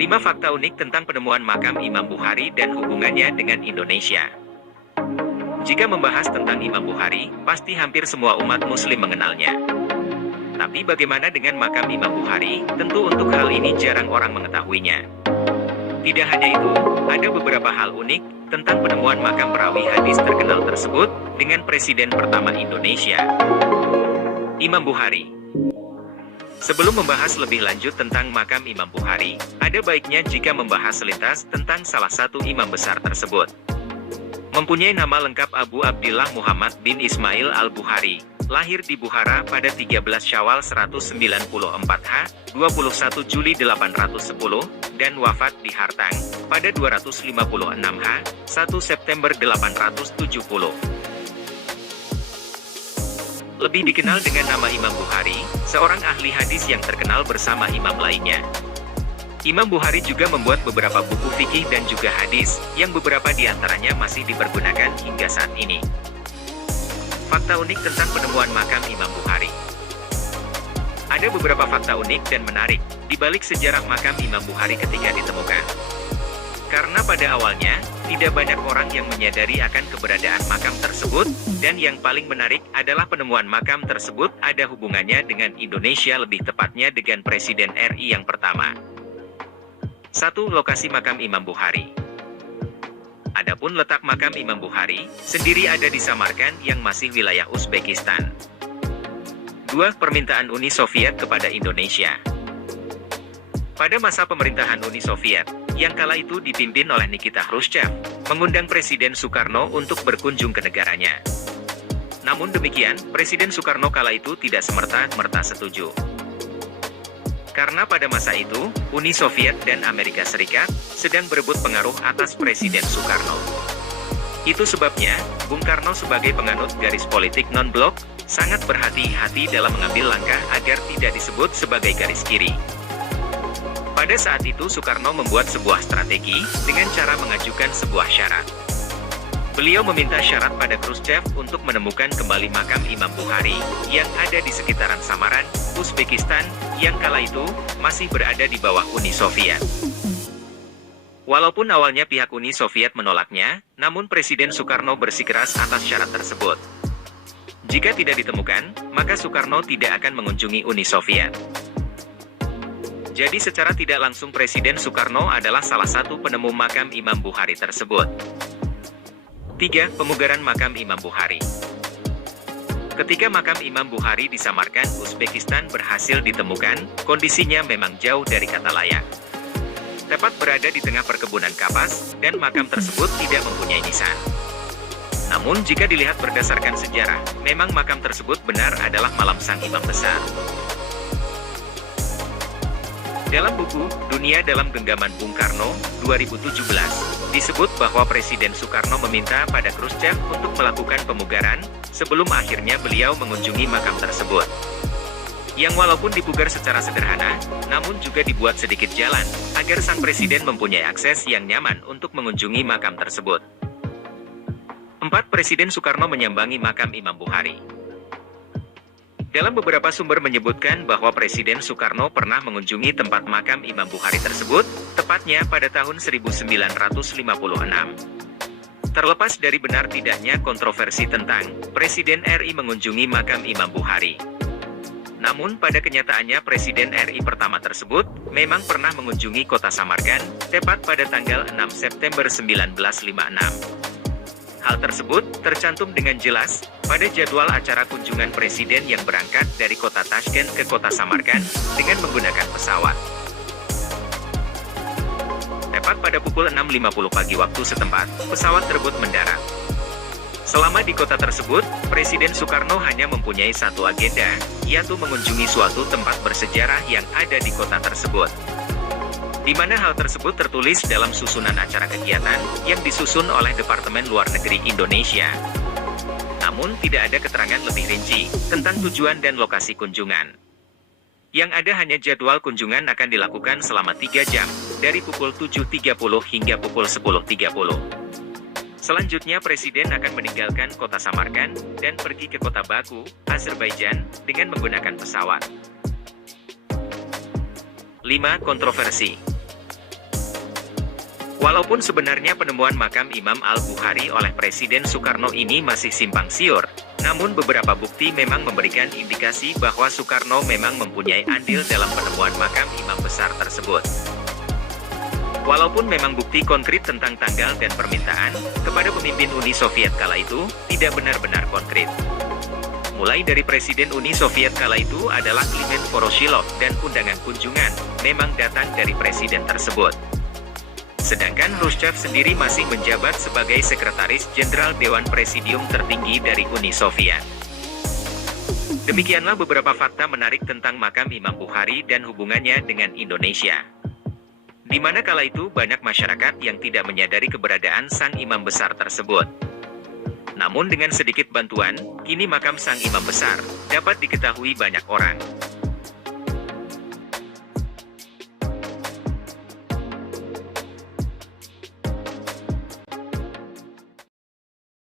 5 fakta unik tentang penemuan makam Imam Bukhari dan hubungannya dengan Indonesia. Jika membahas tentang Imam Bukhari, pasti hampir semua umat muslim mengenalnya. Tapi bagaimana dengan makam Imam Bukhari? Tentu untuk hal ini jarang orang mengetahuinya. Tidak hanya itu, ada beberapa hal unik tentang penemuan makam perawi hadis terkenal tersebut dengan Presiden pertama Indonesia, Imam Bukhari. Sebelum membahas lebih lanjut tentang makam Imam Bukhari, ada baiknya jika membahas selintas tentang salah satu imam besar tersebut. Mempunyai nama lengkap Abu Abdillah Muhammad bin Ismail al-Bukhari, lahir di Bukhara pada 13 Syawal 194 H, 21 Juli 810, dan wafat di Hartang pada 256 H, 1 September 870. Lebih dikenal dengan nama Imam Bukhari, seorang ahli hadis yang terkenal bersama imam lainnya. Imam Bukhari juga membuat beberapa buku fikih dan juga hadis, yang beberapa di antaranya masih dipergunakan hingga saat ini. Fakta unik tentang penemuan makam Imam Bukhari. Ada beberapa fakta unik dan menarik di balik sejarah makam Imam Bukhari ketika ditemukan. Karena pada awalnya, tidak banyak orang yang menyadari akan keberadaan makam tersebut, dan yang paling menarik adalah penemuan makam tersebut ada hubungannya dengan Indonesia, lebih tepatnya dengan Presiden RI yang pertama. 1. Lokasi makam Imam Bukhari. Adapun letak makam Imam Bukhari sendiri ada di Samarkand yang masih wilayah Uzbekistan. 2. Permintaan Uni Soviet kepada Indonesia. Pada masa pemerintahan Uni Soviet, yang kala itu dipimpin oleh Nikita Khrushchev, mengundang Presiden Soekarno untuk berkunjung ke negaranya. Namun demikian, Presiden Soekarno kala itu tidak semerta-merta setuju. Karena pada masa itu, Uni Soviet dan Amerika Serikat sedang berebut pengaruh atas Presiden Soekarno. Itu sebabnya, Bung Karno sebagai penganut garis politik non-blok, sangat berhati-hati dalam mengambil langkah agar tidak disebut sebagai garis kiri. Pada saat itu Soekarno membuat sebuah strategi dengan cara mengajukan sebuah syarat. Beliau meminta syarat pada Khrushchev untuk menemukan kembali makam Imam Bukhari yang ada di sekitaran Samaran, Uzbekistan, yang kala itu masih berada di bawah Uni Soviet. Walaupun awalnya pihak Uni Soviet menolaknya, namun Presiden Soekarno bersikeras atas syarat tersebut. Jika tidak ditemukan, maka Soekarno tidak akan mengunjungi Uni Soviet. Jadi secara tidak langsung Presiden Soekarno adalah salah satu penemu makam Imam Bukhari tersebut. 3. Pemugaran makam Imam Bukhari. Ketika makam Imam Bukhari di Samarkand, Uzbekistan berhasil ditemukan, kondisinya memang jauh dari kata layak. Tepat berada di tengah perkebunan kapas, dan makam tersebut tidak mempunyai nisan. Namun jika dilihat berdasarkan sejarah, memang makam tersebut benar adalah malam sang imam besar. Dalam buku Dunia dalam Genggaman Bung Karno 2017, disebut bahwa Presiden Soekarno meminta pada Khrushchev untuk melakukan pemugaran, sebelum akhirnya beliau mengunjungi makam tersebut. Yang walaupun dipugar secara sederhana, namun juga dibuat sedikit jalan, agar sang Presiden mempunyai akses yang nyaman untuk mengunjungi makam tersebut. 4. Presiden Soekarno menyambangi makam Imam Bukhari. Dalam beberapa sumber menyebutkan bahwa Presiden Soekarno pernah mengunjungi tempat makam Imam Bukhari tersebut, tepatnya pada tahun 1956. Terlepas dari benar tidaknya kontroversi tentang Presiden RI mengunjungi makam Imam Bukhari. Namun pada kenyataannya Presiden RI pertama tersebut memang pernah mengunjungi kota Samarkand, tepat pada tanggal 6 September 1956. Hal tersebut tercantum dengan jelas pada jadwal acara kunjungan Presiden yang berangkat dari kota Tashkent ke kota Samarkand dengan menggunakan pesawat. Tepat pada pukul 6.50 pagi waktu setempat, pesawat tersebut mendarat. Selama di kota tersebut, Presiden Soekarno hanya mempunyai satu agenda, yaitu mengunjungi suatu tempat bersejarah yang ada di kota tersebut. Di mana hal tersebut tertulis dalam susunan acara kegiatan yang disusun oleh Departemen Luar Negeri Indonesia. Namun tidak ada keterangan lebih rinci tentang tujuan dan lokasi kunjungan. Yang ada hanya jadwal kunjungan akan dilakukan selama 3 jam, dari pukul 7.30 hingga pukul 10.30. Selanjutnya Presiden akan meninggalkan kota Samarkand dan pergi ke kota Baku, Azerbaijan, dengan menggunakan pesawat. 5. Kontroversi. Walaupun sebenarnya penemuan makam Imam Al-Bukhari oleh Presiden Soekarno ini masih simpang siur, namun beberapa bukti memang memberikan indikasi bahwa Soekarno memang mempunyai andil dalam penemuan makam imam besar tersebut. Walaupun memang bukti konkret tentang tanggal dan permintaan kepada pemimpin Uni Soviet kala itu tidak benar-benar konkret. Mulai dari Presiden Uni Soviet kala itu adalah Kliment Voroshilov dan undangan kunjungan memang datang dari presiden tersebut. Sedangkan Khrushchev sendiri masih menjabat sebagai Sekretaris Jenderal Dewan Presidium tertinggi dari Uni Soviet. Demikianlah beberapa fakta menarik tentang makam Imam Bukhari dan hubungannya dengan Indonesia. Di mana kala itu banyak masyarakat yang tidak menyadari keberadaan sang imam besar tersebut. Namun dengan sedikit bantuan, kini makam sang imam besar dapat diketahui banyak orang.